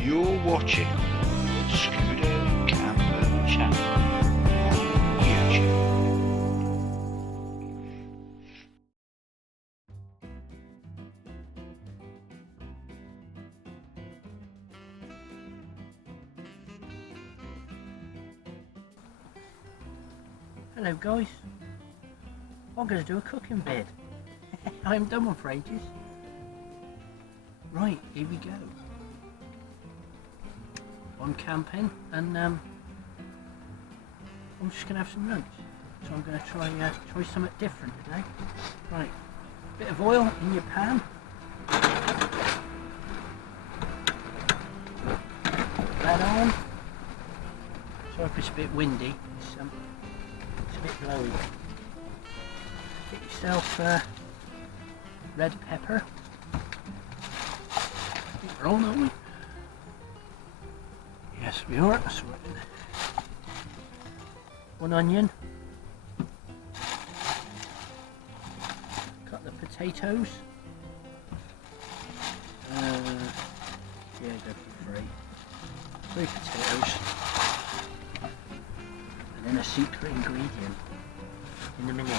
You're watching the ScudoCamper channel on YouTube. Hello guys, I'm going to do a cooking vid. I haven't done one for ages. Right, here we go. I'm camping and I'm just going to have some lunch. So I'm going to try something different today. Right, bit of oil in your pan. Put that on. Sorry if it's a bit windy. It's a bit blowy. Get yourself red pepper. I think we're on, aren't we? Yes, we are. That's right. One onion. Cut the potatoes. Yeah, go for 3 potatoes. And then a secret ingredient in a minute.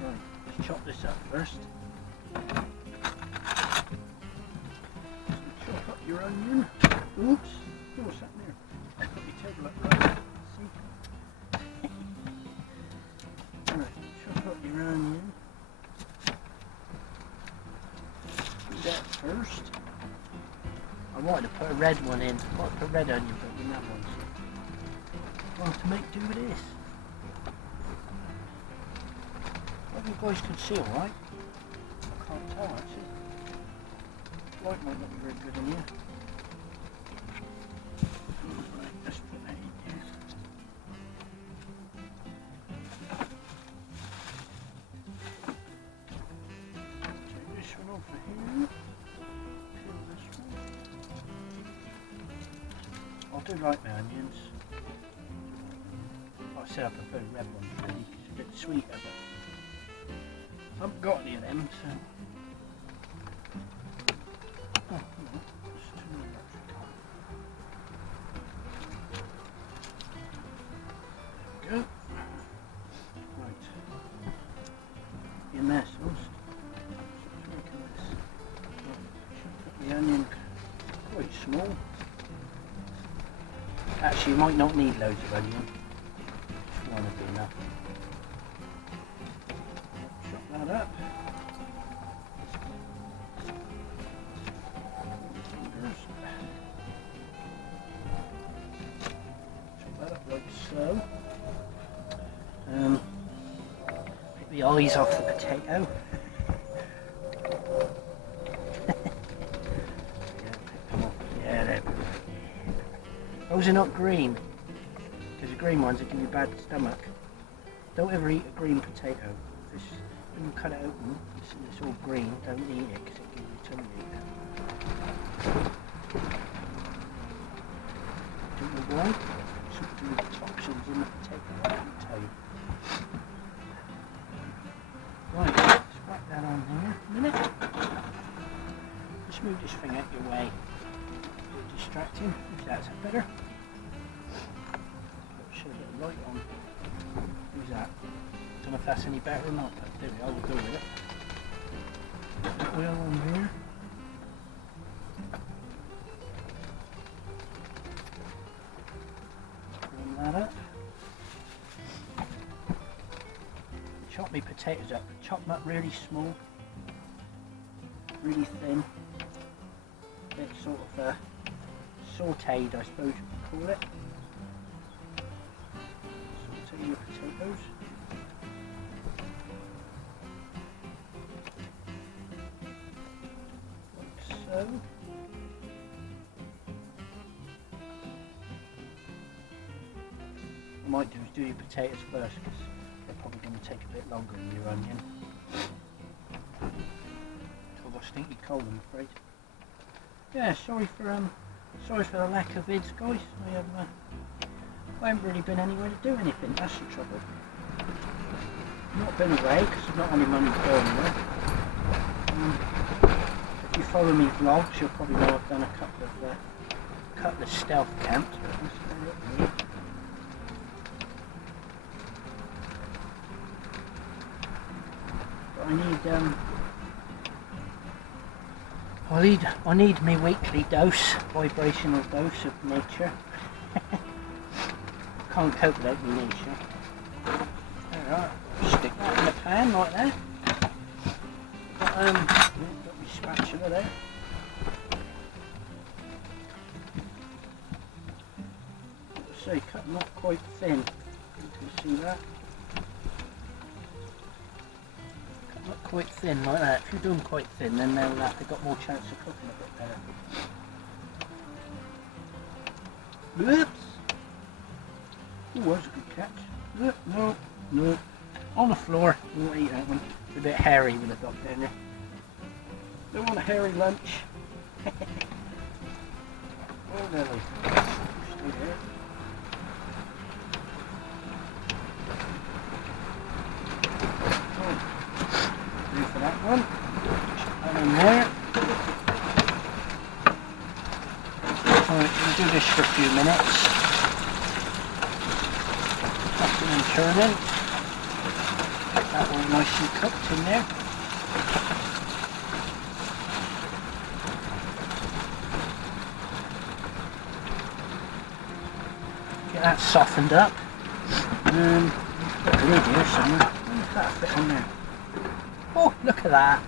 Right, let's chop this up first. Chop up your onion. Oops, what's that there? Put your table up right. See? Right, chop up your onion. Do that first. I wanted to put a red one in. I wanted to put red onion, but in that one. Well, to make do with this. I hope you guys can see alright. I can't tell actually. Light might not be very good in here. Right, let's put that in here. Take this one off of here. Peel this one. I do like my onions. Like I said, I prefer the red ones really, because it's a bit sweeter, but I haven't got any of them, so... Oh, no, it's too much. There we go. Right. Your mess first. Put the onion quite small. Actually, you might not need loads of onion. One would be enough. Chop that up. Fingers. Chop that up like so. Pick the eyes off the potato. Yeah, there we go. Those are not green. Because the green ones will give you bad stomach. Don't ever eat a green potato. When you cut it open, it's all green. Don't eat it because it gives you tummy ache. Don't know why. Something to do with the toxins in the potato. I can't tell you. Right, let's whack that on here. A minute. Just move this thing out your way. A bit distracting. If that's better. A bit of light on. Who's that? Don't know if that's any better or not, but there we are, we'll go with it. Oil on here. Warm that up. Chop my potatoes up. Chop them up really small, really thin. A bit sort of sauteed, I suppose you could call it. Your potatoes. Like so. What I might do is do your potatoes first because they're probably going to take a bit longer than your onion. It's almost stinky cold, I'm afraid. Yeah, sorry for the lack of vids, guys. I haven't really been anywhere to do anything, that's the trouble. I've not been away because I've not had any money to go anywhere. If you follow me vlogs, you'll probably know I've done a couple of stealth camps. But I need my weekly dose, vibrational dose of nature. Can't cope without my nature. Alright, stick that in the pan like that. Got my spatula there. As I say, cut them not quite thin. You can see that. Cut not quite thin like that. If you do them quite thin, then they've got more chance of cooking a bit better. Whoops! Ooh, that was a good catch. No. On the floor. We won't eat that one. It's a bit hairy with the dog down there. Don't want a hairy lunch. Oh, Lily. Stay there. Ready for that one. Put that in there. Alright, we'll do this for a few minutes. Tossing and turning. Get that all nice and cooked in there. Get that softened up. Got a lid here somewhere. Where does that fit on there? Oh, look at that.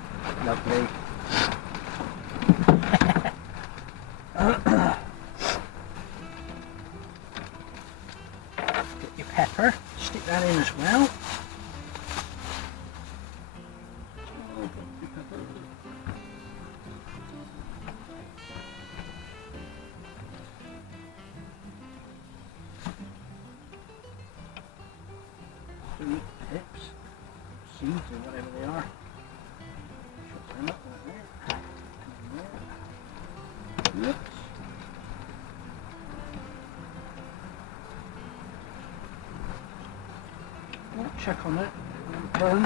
Lovely. Get your pepper. Stick that in as well. Pips, seeds or whatever they are. Shut them up right there. Whoops. Oh, check on it. Burn.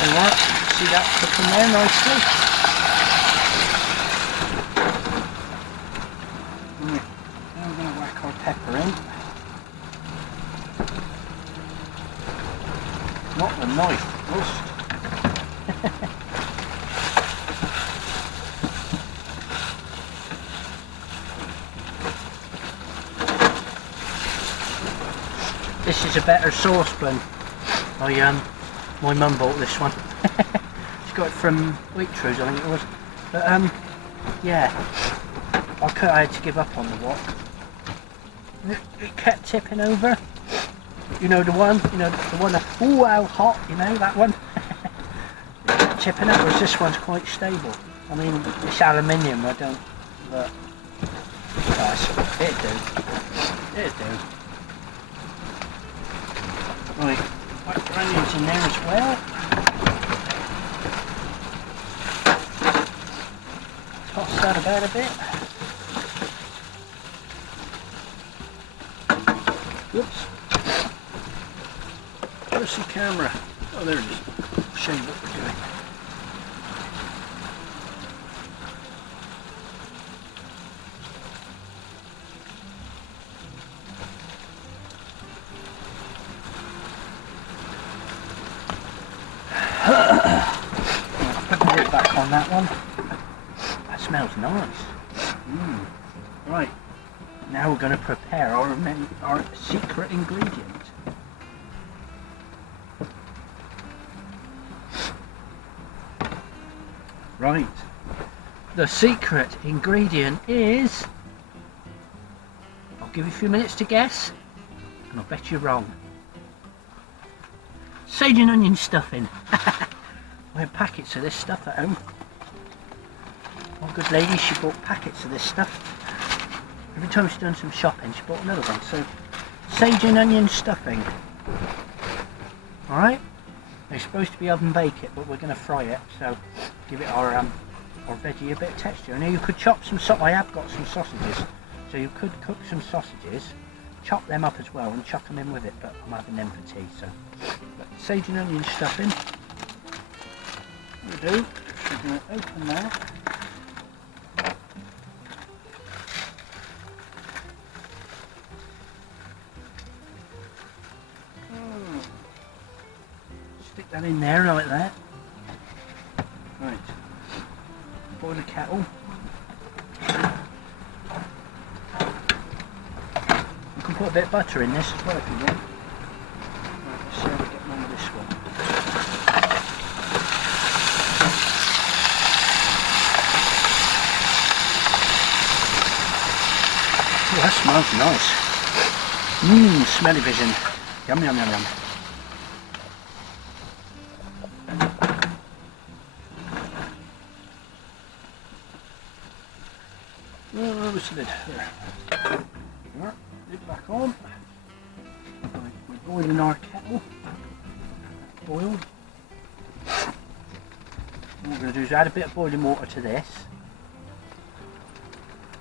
Alright, see that cooking there nicely. Pepper in. Not the knife first. This is a better saucepan. My mum bought this one. She got it from Waitrose, I think it was. But yeah, I had to give up on the wok. It kept tipping over. You know the one that, ooh, how hot, you know, that one. It kept tipping over, whereas this one's quite stable. I mean, it's aluminium, but it'd do. Right, whack the onions in there as well. Toss that about a bit. Whoops. Where's the camera? Oh, there it is. I'll show you what we're doing. Put the lid back on that one. That smells nice. Right. Now we're going to prepare our secret ingredient. Right. The secret ingredient is... I'll give you a few minutes to guess, and I'll bet you're wrong. Sage and onion stuffing. I had packets of this stuff at home. One good lady, she bought packets of this stuff. Every time she's done some shopping, she bought another one. So, sage and onion stuffing. Alright? They're supposed to be oven bake it, but we're going to fry it. So, give it our veggie a bit of texture. And you could chop some I have got some sausages. So you could cook some sausages, chop them up as well and chuck them in with it. But I'm having them for tea, so sage and onion stuffing. We do. We're going to open that. Stick that in there like that. Right. Boil the kettle. You can put a bit of butter in this as well if you want. Right, let's see how we get on with this one. Oh, that smells nice. Smelly vision. Yum yum yum yum. Oh, what's the lid? There. There. Lid back on. Right, we're boiling our kettle. Boiled. What we're going to do is add a bit of boiling water to this.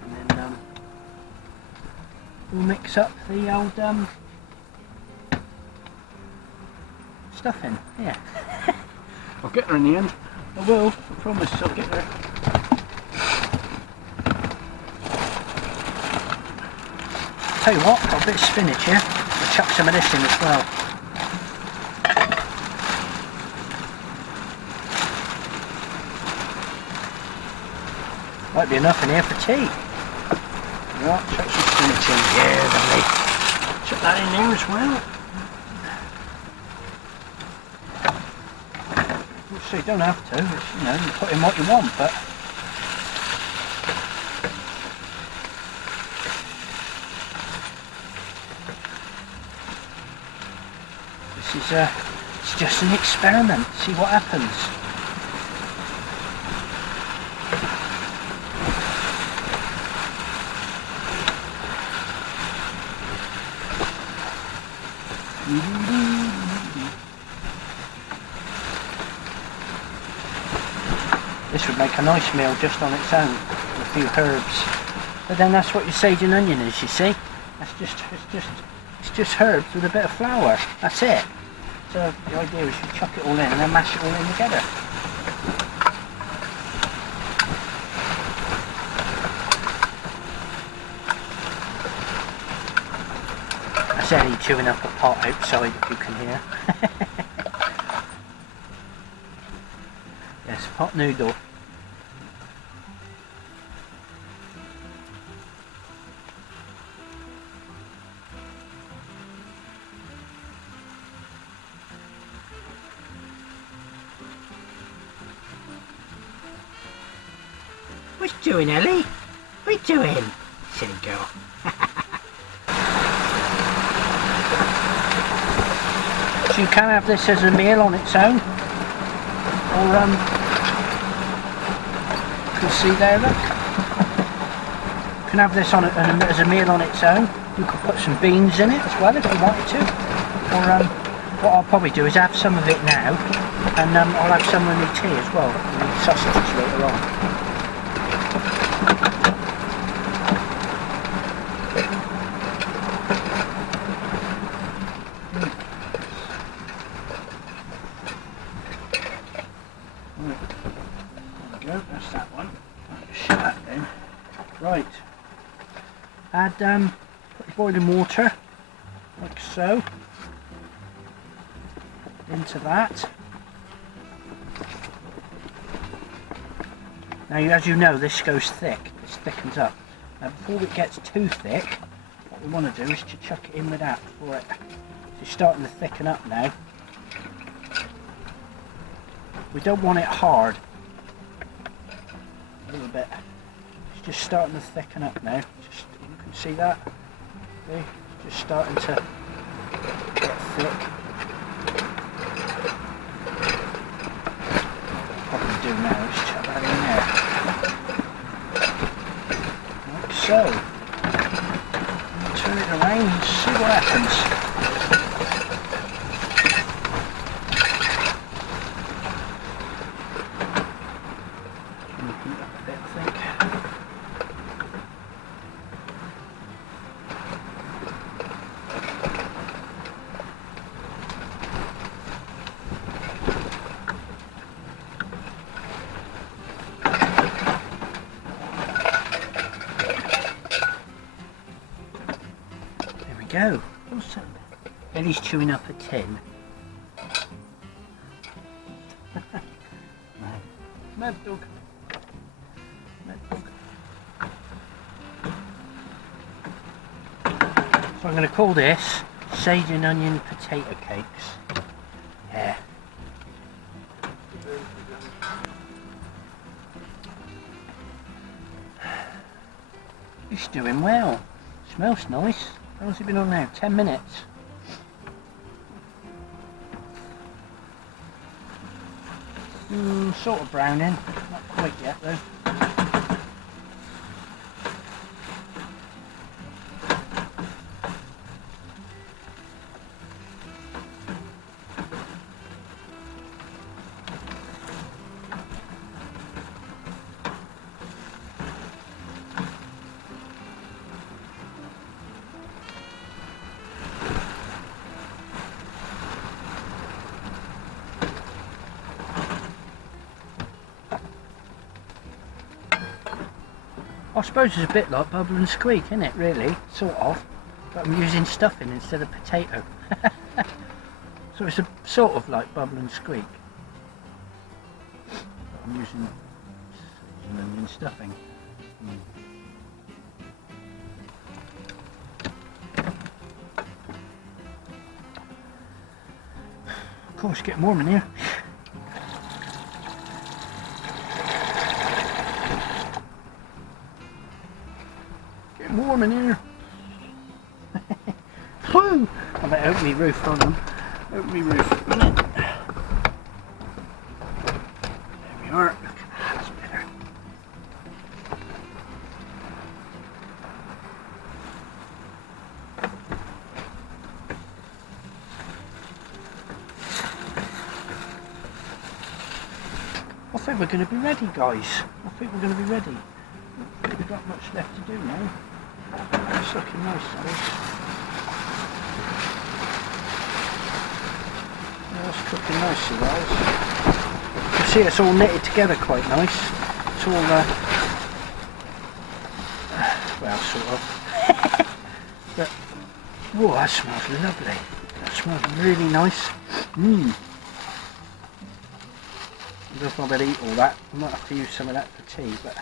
And then we'll mix up the old stuffing. Yeah. I'll get her in the end. I will. I promise I'll get her. Tell you what, got a bit of spinach here. I'll chuck some of this in as well. Might be enough in here for tea. Right, chuck some spinach in. Yeah, lovely. Chuck that in there as well. So you don't have to, it's, you know, you put in what you want, but this is it's just an experiment. See what happens. This would make a nice meal just on its own, with a few herbs. But then that's what your sage and onion is, you see. It's just herbs with a bit of flour. That's it. So the idea is you chuck it all in and then mash it all in together. That's Eddie chewing up a pot outside if you can hear. Yes, pot noodle. What you doing, Ellie? What you doing? Silly girl. So you can have this as a meal on its own. Or you can see there, look. You can have this on as a meal on its own. You could put some beans in it as well if you wanted to. Or what I'll probably do is have some of it now, and I'll have some with my tea as well, and sausages later on. That's that one. I'll just shut that down. Right. Add put your boiling water, like so, into that. Now, as you know, this goes thick. This thickens up. Now, before it gets too thick, what we want to do is to chuck it in with that before it. It's starting to thicken up now. We don't want it hard. A little bit. It's just starting to thicken up now. Just, you can see that. Okay, it's just starting to get thick. What we do now is chuck that in there. Like so. Turn it around and see what happens. go. What's that? Eddie's chewing up a tin. Mad dog. Mad dog. So I'm going to call this sage and onion potato cakes. Yeah. It's doing well. Smells nice. How long's it been on now? 10 minutes. Sort of browning. Not quite yet though. I suppose it's a bit like bubble and squeak, isn't it, really? Sort of. But I'm using stuffing instead of potato. So it's a sort of like bubble and squeak. But I'm using onion stuffing. Of course, getting warm in here. Warm in here. Woo! I better open my roof on them. Open my roof. There we are. That's better. I think we're going to be ready, guys. I think we're going to be ready. We've got much left to do now. It's looking nice, that is. Yeah, that's cooking nicely, guys. You see it's all knitted together quite nice. It's all, well, sort of. But, whoa, that smells lovely. That smells really nice. I don't know if I'll be able to eat all that. I might have to use some of that for tea, but...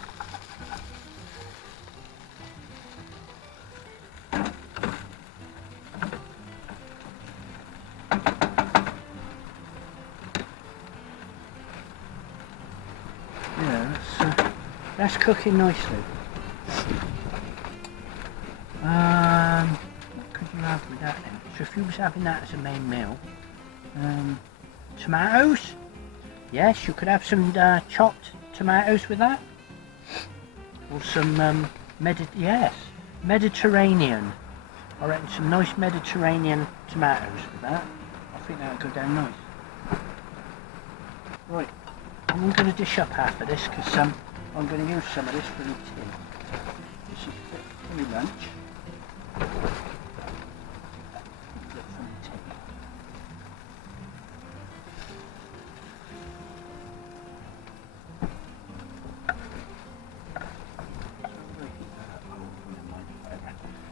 that's cooking nicely. What could you have with that then? So if you was having that as a main meal, tomatoes? Yes, you could have some chopped tomatoes with that. Or some Mediterranean. I reckon some nice Mediterranean tomatoes with that. I think that would go down nice. Right, I'm going to dish up half of this because I'm going to use some of this for the tin. This is fit for my lunch. Fit for my tin.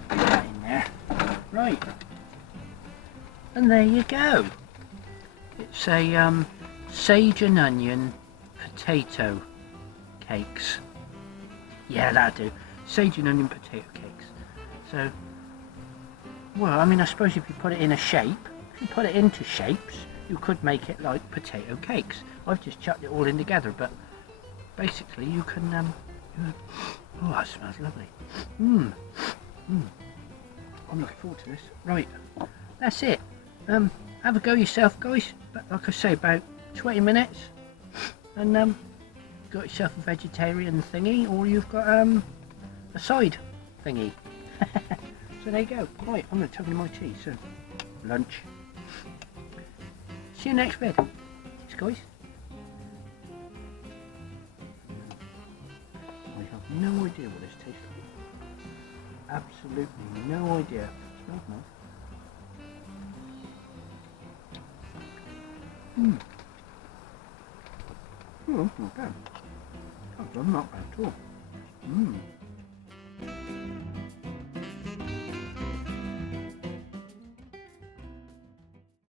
Put that in there. Right. And there you go. It's a sage and onion potato cakes. Yeah, that'll do. Sage and onion potato cakes. So, well, I mean, I suppose if you put it in a shape, if you put it into shapes, you could make it like potato cakes. I've just chucked it all in together, but basically you can, oh, that smells lovely. I'm looking forward to this. Right, that's it. Have a go yourself, guys. But like I say, about 20 minutes, and got yourself a vegetarian thingy, or you've got a side thingy. So there you go. Right, I'm going to tuck in my tea. So lunch. See you next vid. Thanks, guys. I have no idea what this tastes like. Absolutely no idea. It smells nice. Oh, not bad. Not bad at all.